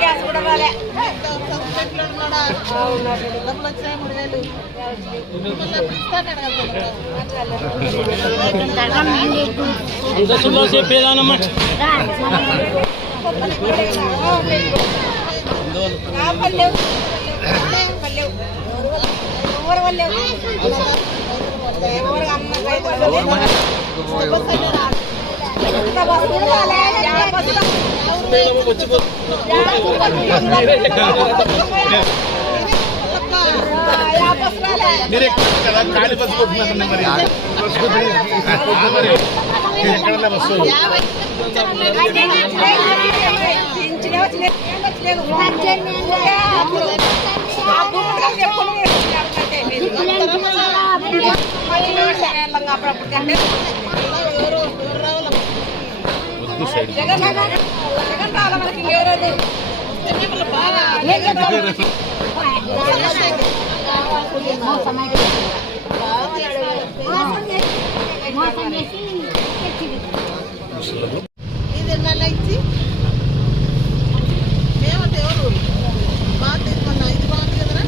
gas కూడా రాలే డబ్బులు వచ్చాయి 3000 చెప్పేదానమ్మా ఖాళీ బస్సు కొట్టున్నారండి మరి బస్సు ఇది నెల ఇచ్చి మేమంటే ఎవరు బాగా తీసుకున్నా ఇది బాగుంది కదరా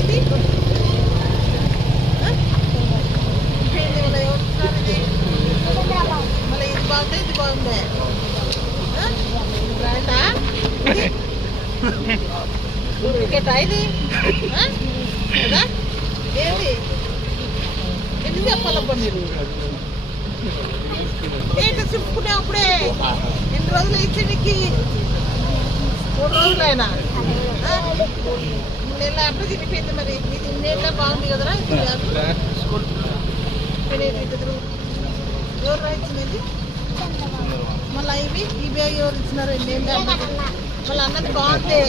ఇది మళ్ళీ ఎవరు ఇది మళ్ళీ ఇది బాగుంది ఇది బాగుంది రాయటా టికెటా ఇది కదా ఏంటి ఎన్ని చెప్పాలబ్బా మీరు ఏంటి చెప్పుకునే అప్పుడే ఎన్ని రోజులు ఇచ్చి నీకు 3 రోజులు అయినా నెల అట్లా తినిపోయింది మరి ఇది నెల బాగుంది కదరా ఎవరు రాయించినది మళ్ళీ ఇవి ఈ బ్యాగ్ ఎవరు ఇచ్చినారు ఎన్ని మళ్ళీ అన్నది బాగుంది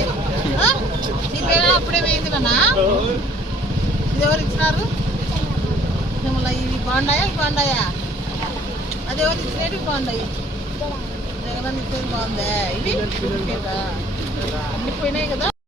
ఈ బ్యాగ్ అప్పుడే వేయింది నాన్న ఇది ఎవరు ఇచ్చినారు మళ్ళీ ఇవి బాగున్నాయా ఇవి బాగున్నాయా అది ఎవరు ఇచ్చినవి బాగున్నాయి జగన్ ఇచ్చేది బాగుందా ఇవి అన్ని పోయినాయి కదా